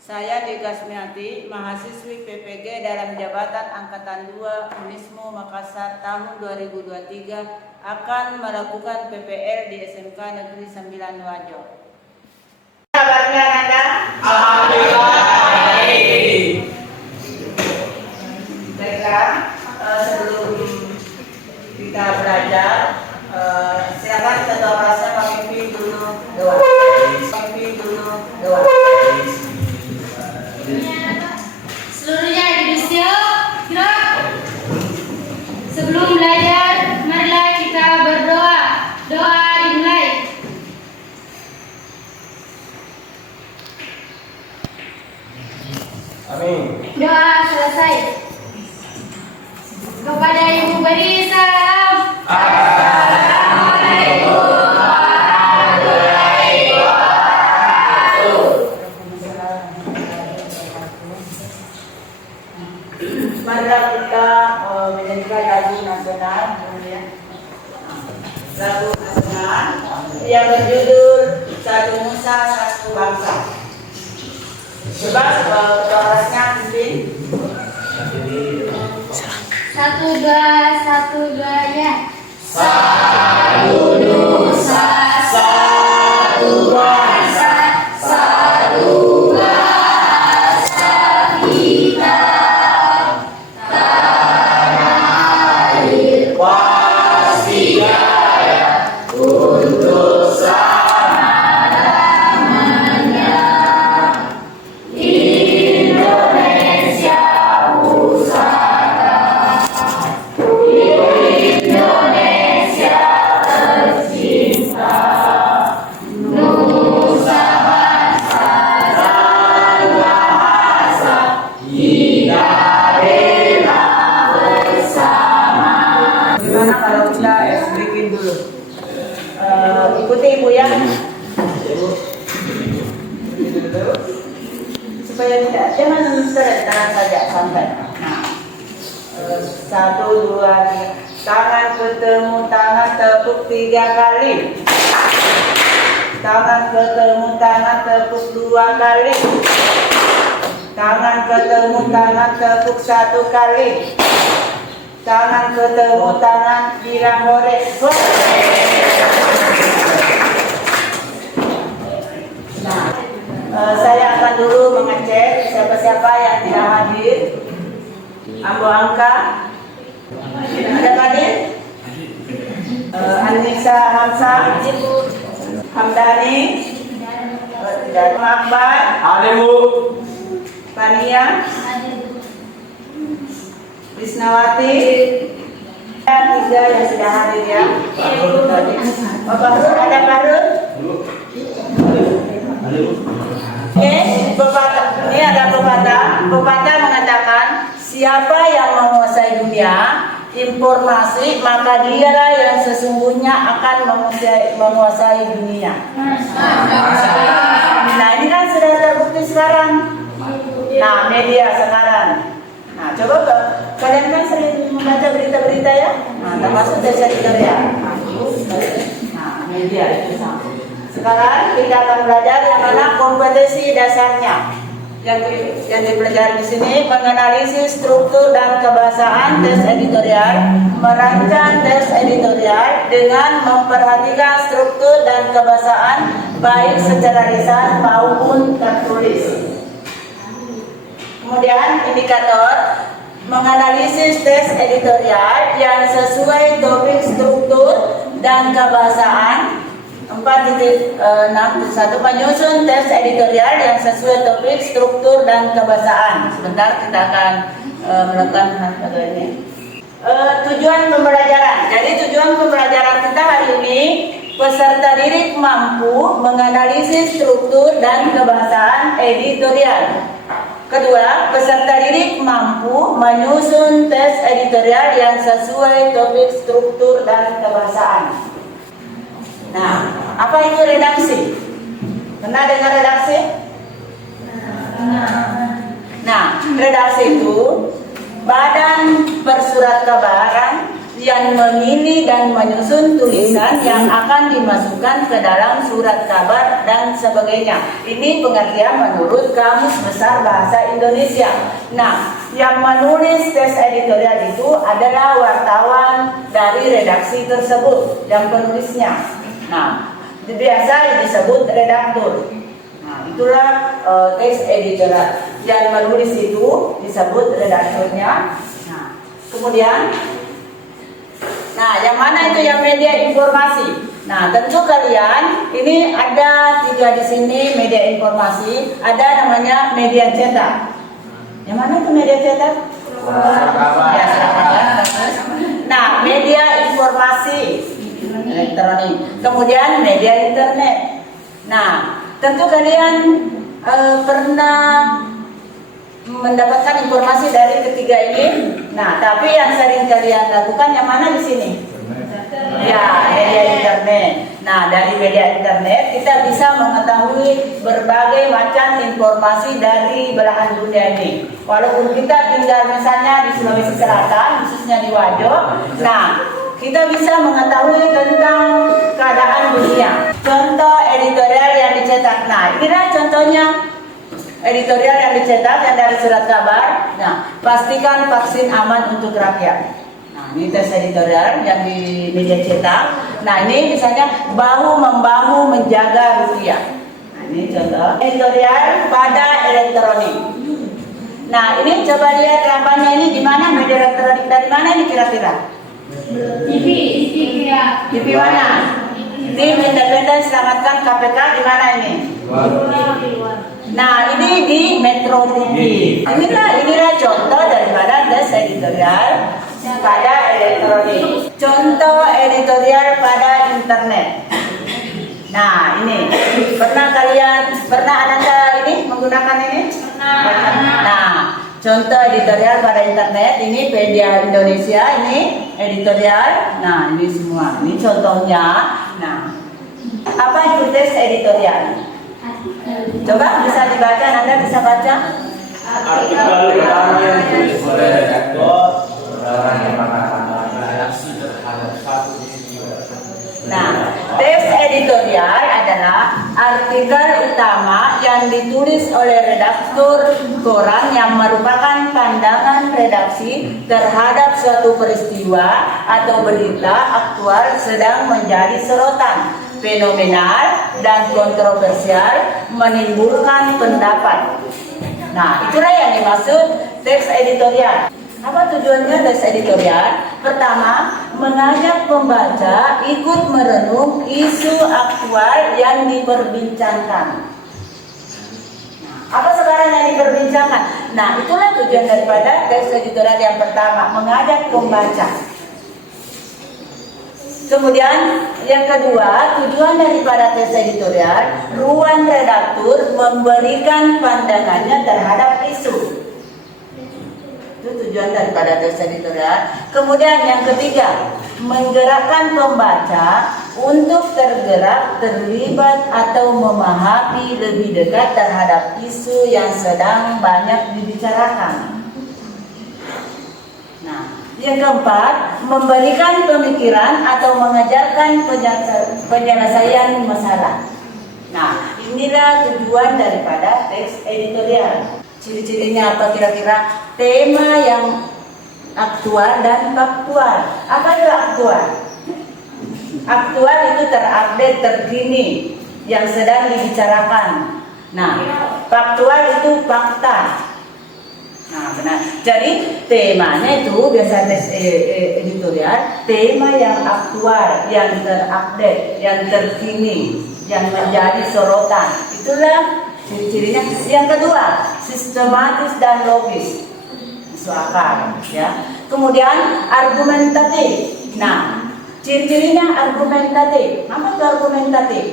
Saya Dika Smiati, mahasiswi PPG dalam jabatan Angkatan 2 Unismu Makassar tahun 2023 akan melakukan PPL di SMK Negeri 9 Wajo. Kabarnya Nanda? Alhamdulillah. Baiklah, sebelum kita belajar, silakan ketua kelasnya memimpin dulu doa. Seluruhnya Indonesia, sebelum belajar, marilah kita berdoa. Doa dimulai. Amin. Doa selesai. Kepada Ibu beri salam. Marilah kita menyanyikan lagu nasional, lagu nasional yang berjudul Satu Nusa Satu Bangsa. Coba kelasnya pimpin. Satu dua ya. Satu nusa, satu bangsa, satu bahasa kita. Tanah air pasti jaya untuk selama-lamanya. Indonesia pusaka, Indonesia tercinta, nusa bangsa dan bahasa kita rela bersama. Gimana kalau kita bikin dulu? Ikuti Ibu ya. Supaya jangan tangan saja santai. Nah, 1, 2, 3. Tangan ketemu tangan tepuk 3 kali. Tangan ketemu tangan tepuk 2 kali. Tangan ketemu tangan tepuk 1 kali. Tangan ketemu tangan bilang hore. Nah, saya akan dulu mengecek siapa-siapa yang tidak hadir. Ambo Angka, ada hadir? Anissa Hamsa, Hamdani, dan Akbar, Ada Bu. Pania, Wisnawati, dan 3 yang sudah hadir ya. Pak Bahrul, ada Bahrul? Oke, pepatah. Ini ada pepatah. Pepatah mengatakan siapa yang menguasai dunia informasi, maka dialah yang sesungguhnya akan menguasai dunia. Nah, ini kan sudah terbukti sekarang. Nah, media sekarang. Nah, coba kalian kan sering membaca berita-berita ya. Nah, termasuk desa Korea. Nah, media itu sama. Sekarang kita akan belajar yang mana kompetensi dasarnya. Yang dipelajari di sini menganalisis struktur dan kebahasaan tes editorial, merancang tes editorial dengan memperhatikan struktur dan kebahasaan baik secara lisan maupun tertulis. Kemudian indikator menganalisis tes editorial yang sesuai topik, struktur dan kebahasaan. 4.6.1 menyusun tes editorial yang sesuai topik, struktur dan kebahasaan. Sebentar kita akan melakukan hal ini. Tujuan pembelajaran. Jadi tujuan pembelajaran kita hari ini, peserta didik mampu menganalisis struktur dan kebahasaan editorial. Kedua, peserta didik mampu menyusun tes editorial yang sesuai topik, struktur dan kebahasaan. Nah, apa itu redaksi? Pernah dengar redaksi? Nah, redaksi itu badan bersurat kabaran yang memilih dan menyusun tulisan yang akan dimasukkan ke dalam surat kabar dan sebagainya. Ini pengertian menurut Kamus Besar Bahasa Indonesia. Nah, yang menulis tes editorial itu adalah wartawan dari redaksi tersebut, yang penulisnya. Nah, biasa disebut redaktur. Nah, itulah tes editorial. Yang menulis itu disebut redakturnya. Nah, kemudian, yang mana itu yang media informasi? Nah, tentu kalian ini ada 3 di sini media informasi, ada namanya media cetak. Yang mana itu media cetak? Ya, nah, media informasi elektronik, kemudian media internet. Nah, tentu kalian pernah mendapatkan informasi dari ketiga ini. Nah, tapi yang sering kalian lakukan yang mana di sini? Ya, media internet. Nah, dari media internet kita bisa mengetahui berbagai macam informasi dari belahan dunia ini. Walaupun kita tinggal misalnya di Sulawesi Selatan, khususnya di Wajo, nah, kita bisa mengetahui tentang keadaan dunia. Contoh editorial yang dicetak. Nah, inilah contohnya editorial yang dicetak yang dari surat kabar. Nah, pastikan vaksin aman untuk rakyat. Nah, ini tes editorial yang di media cetak. Nah, ini misalnya bahu membahu menjaga rupiah. Nah, ini contoh editorial pada elektronik. Nah, ini coba lihat lapannya ini di mana media elektronik, dari mana ini kira-kira? TV ya. TV mana? Tim Independen Selamatkan KPK di mana ini? Nah, ini di Metro TV. Inilah contoh daripada tes editorial pada elektronik. Contoh editorial pada internet. Nah, ini pernah Anda ini menggunakan ini? Nah, contoh editorial pada internet ini media Indonesia, ini editorial. Nah, ini semua. Ini contohnya. Nah, apa itu tes editorial? Coba bisa dibaca, Anda bisa baca? Artikel pertama yang ditulis oleh redaktor berdasarkan reaksi terhadap satu peristiwa. Nah, tes editorial adalah artikel utama yang ditulis oleh redaktur koran yang merupakan pandangan redaksi terhadap suatu peristiwa atau berita aktual sedang menjadi sorotan, fenomenal dan kontroversial, menimbulkan pendapat. Nah, itulah yang dimaksud teks editorial. Apa tujuannya tes editorial? Pertama, mengajak pembaca ikut merenung isu aktual yang diperbincangkan. Nah, apa sekarang yang diperbincangkan? Nah, itulah tujuan daripada tes editorial yang pertama, mengajak pembaca. Kemudian yang kedua, tujuan daripada tes editorial, ruang redaktur memberikan pandangannya terhadap isu. Itu tujuan daripada tes editorial. Kemudian yang ketiga, menggerakkan pembaca untuk tergerak, terlibat atau memahami lebih dekat terhadap isu yang sedang banyak dibicarakan. Nah, yang keempat, memberikan pemikiran atau mengajarkan penyelesaian masalah. Nah, inilah tujuan daripada teks editorial. Ciri-cirinya apa kira-kira? Tema yang aktual dan faktual. Apa itu aktual? Aktual itu terupdate, terkini, yang sedang dibicarakan. Nah, faktual itu fakta. Nah, benar. Jadi temanya itu biasa tes editorial, tema yang aktual, yang terupdate, yang terkini, yang menjadi sorotan. Itulah ciri-cirinya. Yang kedua, sistematis dan logis, masuk akal, ya. Kemudian argumentatif. Nah, ciri-cirinya argumentatif. Apa itu argumentatif?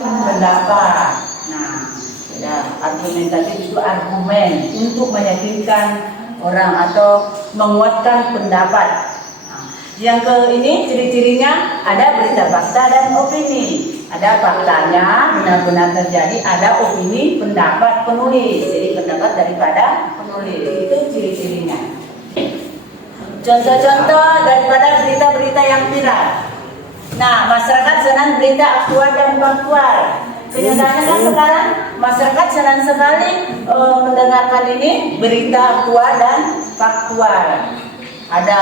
Pendapat. Nah, ya, argumentatif itu argumen untuk meyakinkan orang atau menguatkan pendapat. Nah, yang ini ciri-cirinya ada berita fakta dan opini. Ada faktanya benar-benar terjadi, ada opini pendapat penulis. Jadi pendapat daripada penulis itu ciri-cirinya. Contoh-contoh daripada berita-berita yang viral. Nah, masyarakat senang berita aktual dan faktual. Kenyataannya kan sekarang masyarakat senang sekali mendengarkan ini berita aktual dan faktual. Ada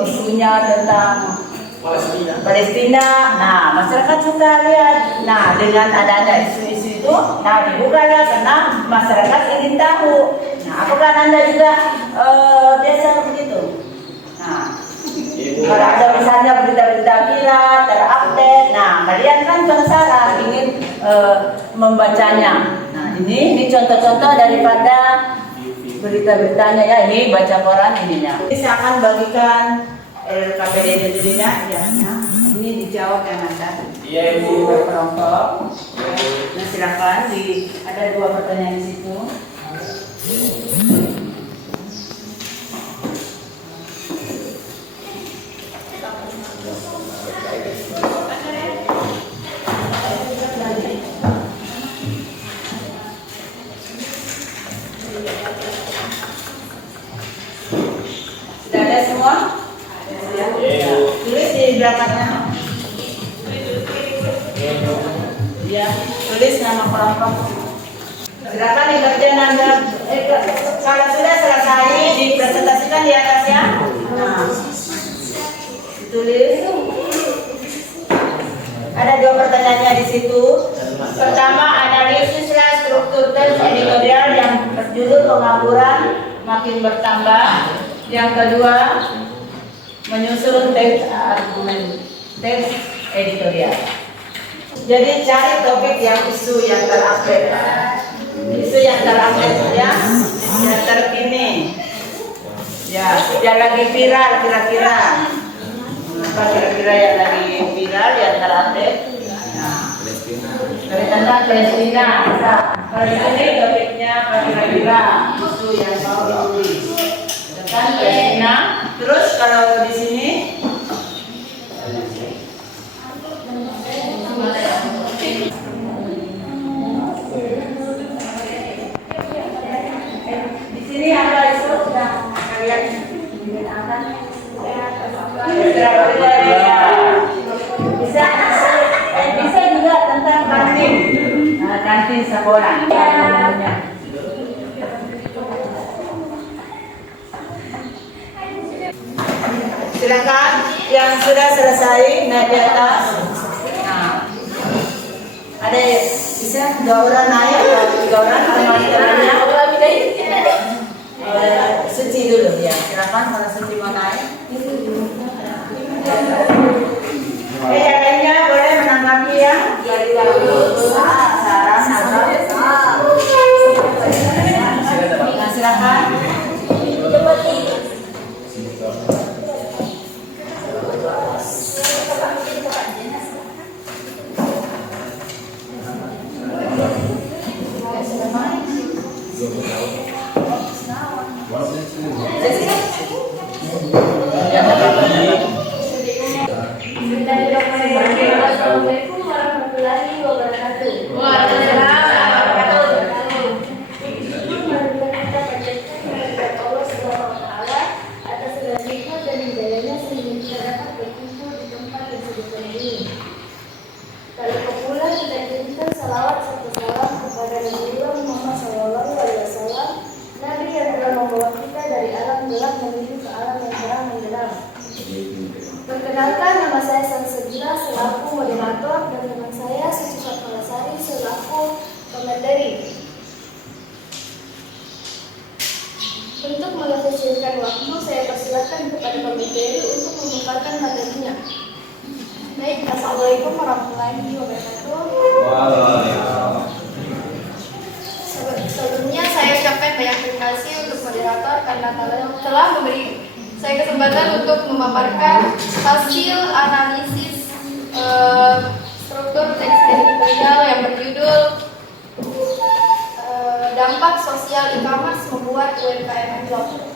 isunya tentang Palestina. Nah, masyarakat suka lihat. Nah, dengan ada isu-isu itu, nah dibukalah karena masyarakat ingin tahu. Nah, apakah Anda juga biasa begitu? Nah, kalau ada misalnya berita-berita viral, terupdate, nah kalian kan penasaran ingin membacanya. Nah, ini contoh-contoh daripada berita-beritanya ya. Ini baca koran ininya. Ini saya akan bagikan KPD jadinya ya. Nah, ini dijawab yang Anda. Iya, Ibu. Kelompok. Nah, silakan ada 2 pertanyaan di situ. Sudah ada semua? Tulis di belakangnya. Ya, tulis nama kelompok. Silakan dikerjakan Anda. Kalau sudah selesai dipresentasikan di atasnya. Nah, ditulis. Ada 2 pertanyaannya di situ. Pertama, analisislah struktur teks editorial yang berjudul pengangguran makin bertambah. Yang kedua, menyusun teks argumen teks editorial. Jadi cari topik yang isu yang terupdate, ya, yang terkini, ya, yang lagi viral kira-kira. Apa kira-kira yang lagi viral yang terupdate? Nah, tentang Palestina. Kalau di sini topiknya apa kira-kira isu yang mau ditulis tentang Palestina. Terus kalau di sini ini apa isu sudah kalian gunakan? Bisa juga tentang kantin, kantin sekolah. Silakan yang sudah selesai naik di atas. Nah, ada bisa 2 orang naik atau 3 orang teman-temannya. Suci dulu ya, silakan kalau Suci mau naik. Yang lainnya boleh menanggapi ya dari saran atau silakan. Assalamualaikum warahmatullahi wabarakatuh. Waalaikumsalam warahmatullahi wabarakatuh. Marilah kita panjatkan kehadirat Allah Subhanahu wa taala atas segala nikmat dan hidayahnya sehingga kita dapat berkumpul di tempat yang sedemikian ini. Tak lupa pula kita kirimkan salawat serta salam kepada Rasulullah Muhammad SAW, Nabi yang telah membawa kita dari alam gelap menuju ke alam yang terang menjelang. Perkenalkan, nama saya Samsudina selaku moderator dan teman saya Suci Fatmalasari selaku komentari. Untuk mengefisienkan waktu, saya persilakan kepada komentari untuk memaparkan materinya. Baik, Assalamualaikum warahmatullahi wabarakatuh. Sebelumnya saya ucapkan banyak terima kasih untuk moderator karena telah memberi saya kesempatan untuk memaparkan hasil analisis struktur teks editorial yang berjudul dampak sosial e-commerce membuat UMKM anjlok.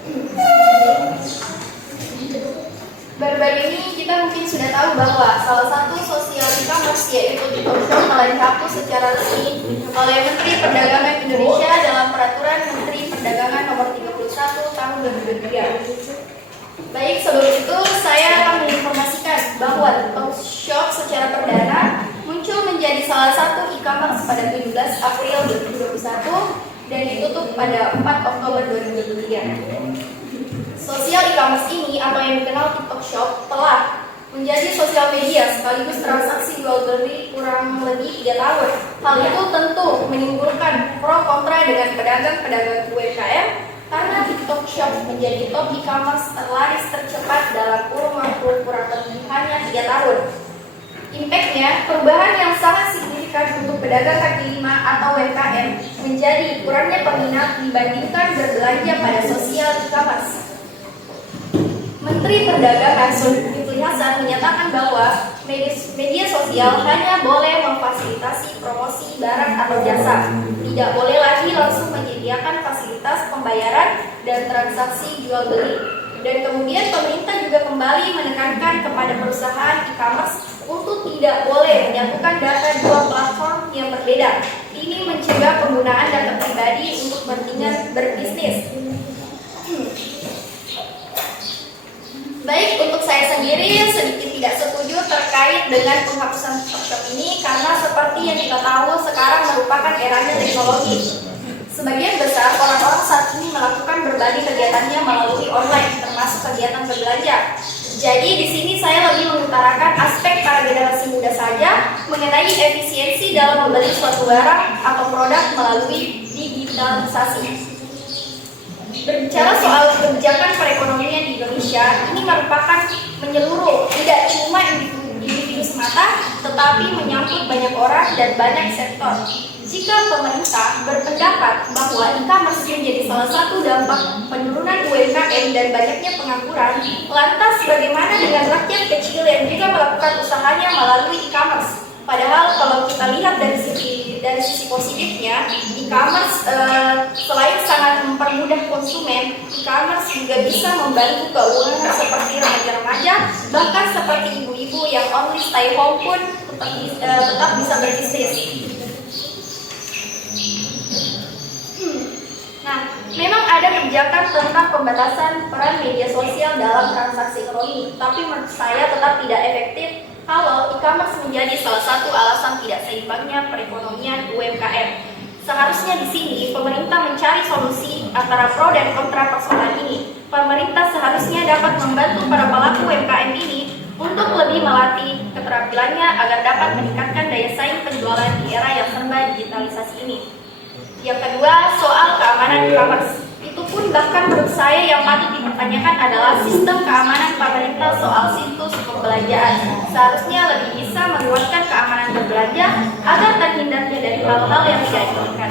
Baru-baru ini kita mungkin sudah tahu bahwa salah satu sosial e-commerce yaitu TikTok telah dihapus secara resmi oleh Menteri Perdagangan Indonesia dalam Peraturan Menteri Perdagangan Nomor 31 Tahun 2023. Baik, sebelum itu saya akan menginformasikan bahwa TikTok Shop secara perdana muncul menjadi salah satu e-commerce pada 17 April 2021 dan ditutup pada 4 Oktober 2023. Sosial e-commerce ini atau yang dikenal TikTok Shop telah menjadi sosial media sekaligus transaksi jual beli kurang lebih 3 tahun. Hal itu tentu menimbulkan pro kontra dengan pedagang-pedagang UMKM karena TikTok Shop menjadi top e-commerce terlaris tercepat dalam kurun waktu kurang lebih hanya 3 tahun. Impact-nya, perubahan yang sangat signifikan untuk pedagang kaki lima atau UMKM menjadi kurangnya peminat dibandingkan berbelanja pada sosial e-commerce. Menteri Perdagangan Zulkifli Hasan menyatakan bahwa media sosial hanya boleh memfasilitasi promosi barang atau jasa, tidak boleh lagi langsung menyediakan fasilitas pembayaran dan transaksi jual beli. Dan kemudian pemerintah juga kembali menekankan kepada perusahaan e-commerce untuk tidak boleh menyatukan data dua platform yang berbeda. Ini mencegah penggunaan data pribadi untuk kepentingan berbisnis. Baik, untuk saya sendiri sedikit tidak setuju terkait dengan penghapusan TikTok Shop ini karena seperti yang kita tahu sekarang merupakan eranya teknologi. Sebagian besar orang-orang saat ini melakukan berbagai kegiatannya melalui online, termasuk kegiatan berbelanja. Jadi di sini saya lebih mengutarakan aspek para generasi muda saja mengenai efisiensi dalam membeli suatu barang atau produk melalui digitalisasi. Berbicara soal kebijakan perekonomian di Indonesia, ini merupakan menyeluruh, tidak cuma individu semata, tetapi menyangkut banyak orang dan banyak sektor. Jika pemerintah berpendapat bahwa e-commerce menjadi salah satu dampak penurunan UMKM dan banyaknya pengangguran, lantas bagaimana dengan rakyat kecil yang juga melakukan usahanya melalui e-commerce? Padahal kalau kita lihat dari sisi positifnya, e-commerce selain sangat mempermudah konsumen, e-commerce juga bisa membantu keuangan seperti remaja-remaja, bahkan seperti ibu-ibu yang only stay home pun tetap bisa berbisnis. Nah, memang ada kebijakan tentang pembatasan peran media sosial dalam transaksi ekonomi, tapi menurut saya tetap tidak efektif kalau e-commerce menjadi salah satu alasan tidak seimbangnya perekonomian UMKM. Seharusnya di sini pemerintah mencari solusi antara pro dan kontra persoalan ini. Pemerintah seharusnya dapat membantu para pelaku UMKM ini untuk lebih melatih keterampilannya agar dapat meningkatkan daya saing penjualan di era yang serba digitalisasi ini. Yang kedua, soal keamanan e-commerce. Itu pun bahkan menurut saya yang patut dipertanyakan adalah sistem keamanan pemerintah soal situs pembelanjaan. Seharusnya lebih bisa menguatkan keamanan berbelanja agar terhindarnya dari hal-hal yang tidak diinginkan.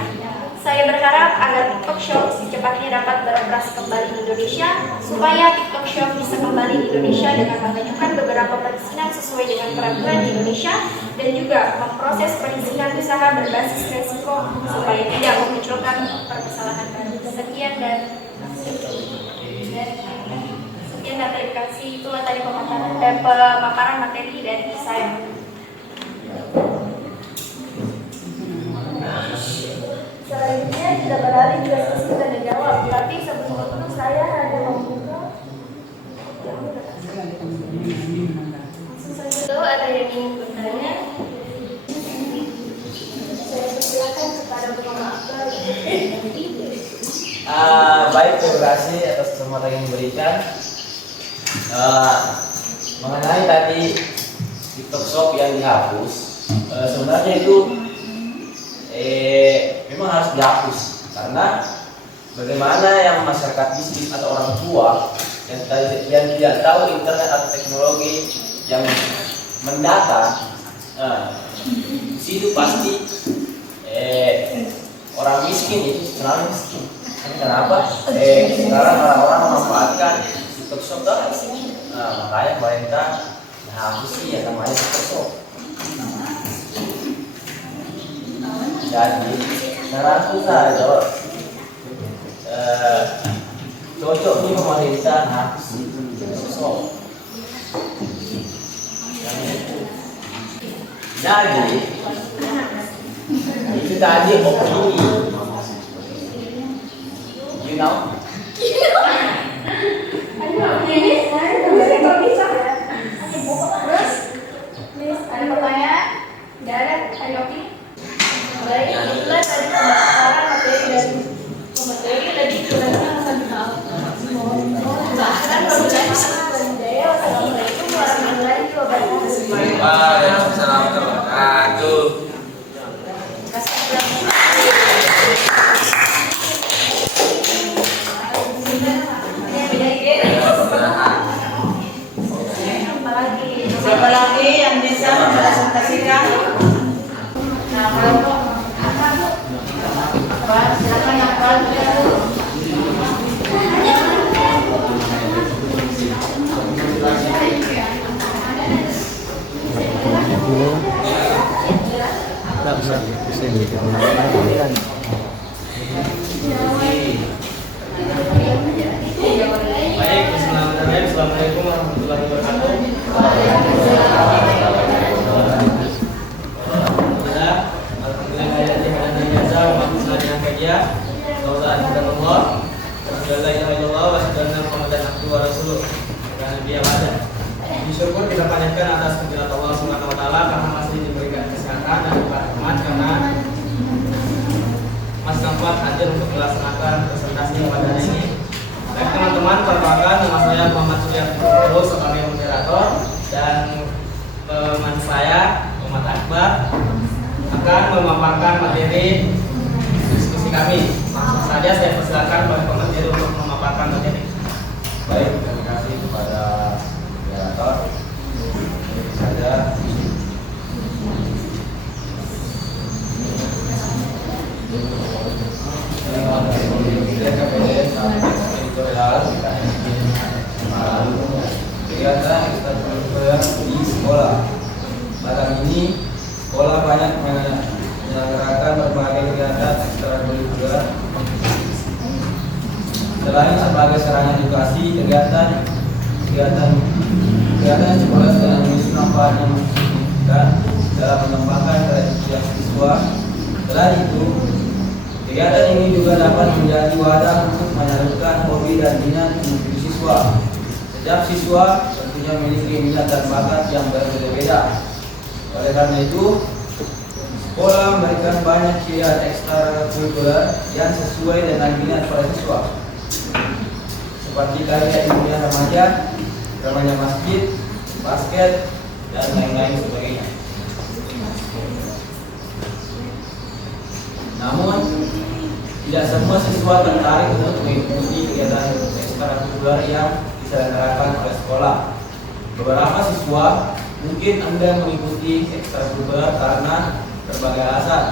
Saya berharap agar TikTok Shop secepatnya dapat beroperasi kembali di Indonesia, supaya TikTok Shop bisa kembali di Indonesia dengan mengajukan beberapa perizinan sesuai dengan peraturan di Indonesia dan juga memproses perizinan usaha berbasis resiko supaya tidak memunculkan permasalahan baru. Sekian dan terima kasih. Itulah tadi pemaparan materi dari saya. Selanjutnya kita beralih ke sesi tanya jawab, tapi sebelum itu saya ada membuka. Langsung saja dulu, ada yang ingin bertanya. Saya persilakan kepada pengamat. Baik, terima kasih atas kesempatan yang diberikan. Mengenai tadi TikTok Shop yang dihapus, sebenarnya itu memang harus dihapus karena bagaimana yang masyarakat bisnis atau orang tua yang tidak tahu internet atau teknologi yang mendata, di situ pasti orang miskin itu selalu miskin. Kenapa? Sekarang orang-orang memanfaatkan TikTok Shop kan? Makanya pemerintah hapus sih yang namanya TikTok Shop. Jadi, saya saja cocoknya pemerintah hapus TikTok Shop. Jadi, itu tadi opini. You know? Taala kita Allah. La ilaha illallah wa asyhadu anna Muhammadan abduhu wa rasuluh. Dan dia ada. Disyukur kita panjatkan atas kehadirat Allah Subhanahu wa taala karena masih diberikan kesehatan dan rahmat karena Mas sempat hadir untuk melaksanakan presentasi pada hari ini. Baik teman-teman, perkenalkan nama saya Muhammad Surya Fitro sebagai moderator dan teman saya Muhammad Akbar akan memaparkan materi diskusi kami. Langsung saja saya persilakan kepada pemateri untuk memaparkan materi. Baik, terima kasih kepada moderator. Tentu saja kegiatan ekstrakurikuler di sekolah. Pada ini sekolah banyak menyelenggarakan berbagai kegiatan ekstrakurikuler. Selain sebagai sarana edukasi, kegiatan sekolah sedang memiliki manfaat yang signifikan dalam mengembangkan kreativitas siswa. Selain itu, kegiatan ini juga dapat menjadi wadah untuk menyalurkan hobi dan minat individu siswa. Setiap siswa tentunya memiliki minat dan bakat yang berbeda-beda. Oleh karena itu, sekolah memberikan banyak kegiatan ekstrakurikuler yang sesuai dengan minat para siswa, seperti karya ilmiah remaja masjid, basket, dan lain-lain sebagainya. Namun, tidak semua siswa tertarik untuk mengikuti kegiatan ekstrakurikuler yang diselenggarakan oleh sekolah. Beberapa siswa mungkin enggan mengikuti ekstrakurikuler karena berbagai alasan.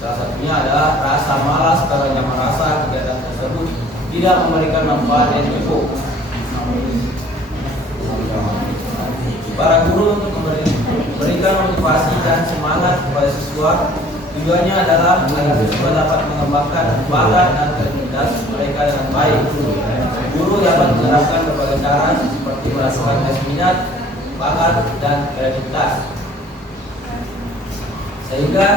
Salah satunya adalah rasa malas karena merasa kegiatan tersebut tidak memberikan manfaat yang cukup. Para guru untuk memberikan motivasi dan semangat kepada siswa. Tujuannya adalah agar siswa dapat mengembangkan bakat dan kreativitas mereka dengan baik. Guru dapat menerapkan berbagai cara seperti melakukan tes minat, bakat, dan kreativitas, sehingga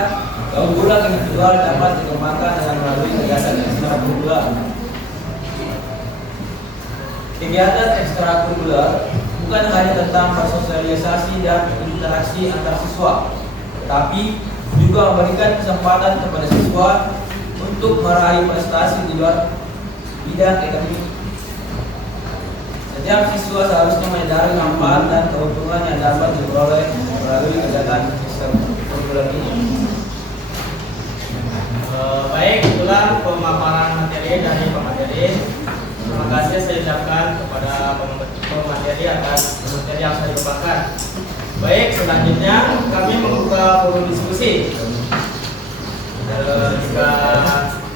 keunggulan individual dapat dikembangkan dengan melalui kegiatan ekstrakurikuler. Kegiatan ekstrakurikuler bukan hanya tentang bersosialisasi dan interaksi antar siswa, tetapi juga memberikan kesempatan kepada siswa untuk meraih prestasi di luar bidang akademik. Setiap siswa seharusnya menyadari manfaat dan keuntungan yang dapat diperoleh melalui kegiatan ekstrakurikuler ini. Baik, itulah pemaparan materi dari pemateri. Terima kasih saya ucapkan kepada pemateri atas materi yang saya paparkan. Baik, selanjutnya kami membuka forum diskusi. Jika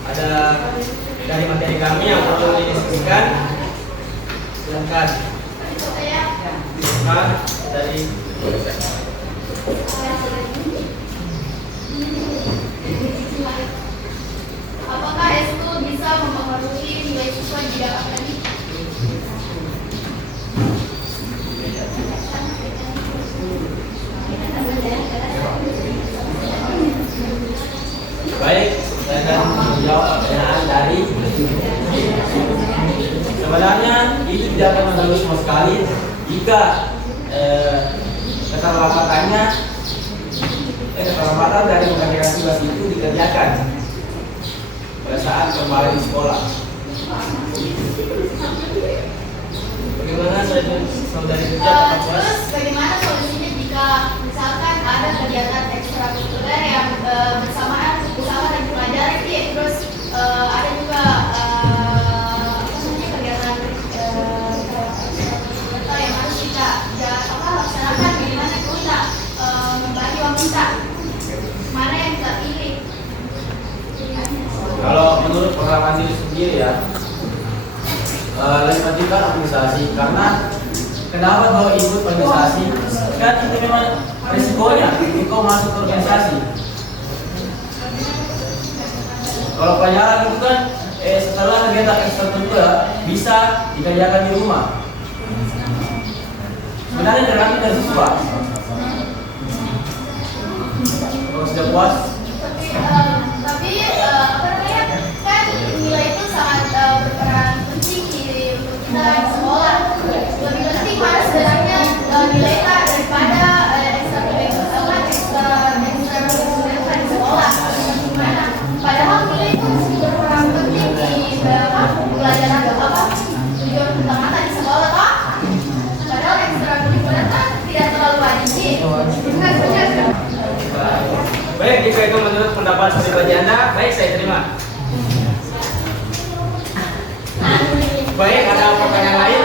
ada dari materi kami yang perlu didiskusikan, silakan. Silakan dari Apakah itu bisa mempengaruhi nilai siswa di bidang akademik? baik, saya akan menjawab pertanyaan dari sebenarnya itu tidak akan mengganggu sama sekali jika keterlambatan dari mengerjakan tugas itu dikerjakan pada saat kembali di sekolah. Bagaimana saudari kerja Pak Bos? Terus bagaimana solusinya jika misalkan ada kegiatan ekstrakurikuler yang bersama dan pelajari, terus ada juga kegiatan ekstrakurikuler yang harus kita laksanakan, bagaimana kita membagi waktu kita, mana yang kita pilih? Kalau menurut pengalaman diri sendiri ya, lebih penting organisasi. Karena kenapa kalau ikut organisasi? Kan itu memang risikonya kau masuk organisasi. Kalau pelajaran itu kan setelah kegiatan ekstrakurikuler bisa dikerjakan di rumah. Sebenarnya tergantung dari siswa. Kalau sudah puas, Tapi apa namanya, kan nilai Balas pribadi Anda, baik saya terima. Baik, ada pertanyaan lain?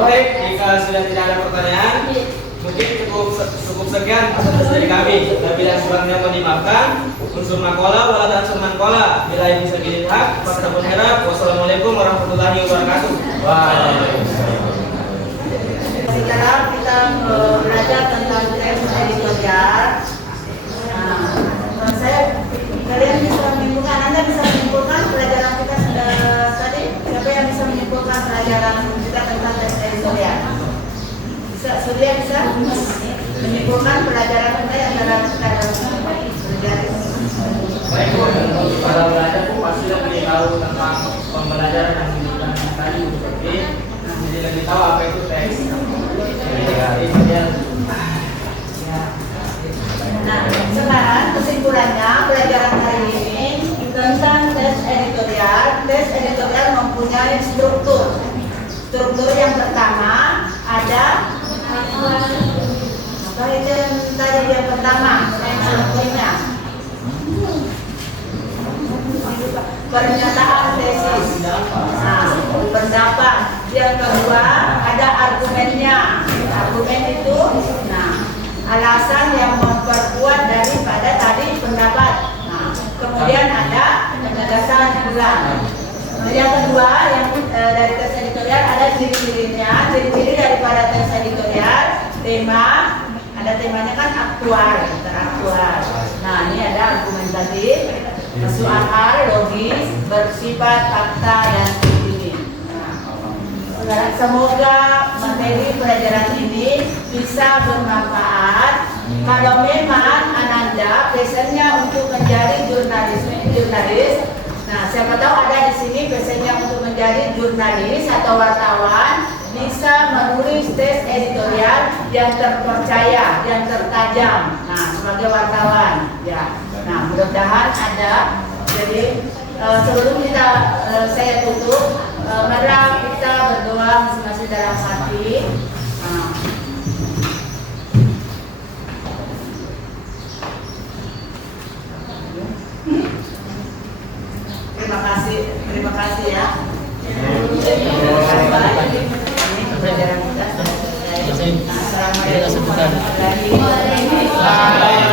Baik, jika sudah tidak ada pertanyaan, mungkin cukup sekian atas dari kami. Bila sebelumnya mau dimaafkan, unsur makola, walatan unsur makola. Bila ini segilir hak, pasrahun herab. Wassalamualaikum warahmatullahi wabarakatuh. Sekarang kita belajar tentang tes editorial. Kalian bisa menyimpulkan, Anda bisa menyimpulkan pelajaran kita tadi. Siapa yang bisa menyimpulkan pelajaran kita tentang tes editorial? Bisa, Surya bisa menyimpulkan pelajaran kita yang dalam belajar. Baik Bu, para belajar Bu pasti lebih tahu tentang pembelajaran yang diberikan tadi Bu. Jadi lebih tahu apa itu teks. Nah, sekarang kesimpulannya pelajaran hari ini tentang tes editorial. Tes editorial mempunyai struktur. Struktur yang pertama ada apa itu yang tadi yang pertama strukturnya pernyataan tesis. Nah, pendapat. Yang kedua ada argumennya. Argumen itu alasan yang memperkuat daripada tadi pendapat. Nah, kemudian ada penegasan pula. Yang kedua yang dari tes editorial ada ciri-cirinya. Ciri-ciri daripada tes editorial, tema, ada temanya kan aktual, teraktual. Nah, ini ada argumentatif, masuk akal, logis, bersifat fakta dan ini. Nah, semoga materi pelajaran ini bisa bermanfaat. Kalau memang Ananda passionnya untuk menjadi jurnalis, nah siapa tahu ada di sini passionnya untuk menjadi jurnalis atau wartawan, bisa menulis tes editorial yang terpercaya, yang tertajam. Nah, sebagai wartawan, ya. Nah, mudah-mudahan ada. Jadi sebelum saya tutup, mari kita berdoa masing-masing dalam hati. Terima kasih ya. Pelajaran kita selesai. Assalamualaikum warahmatullahi wabarakatuh.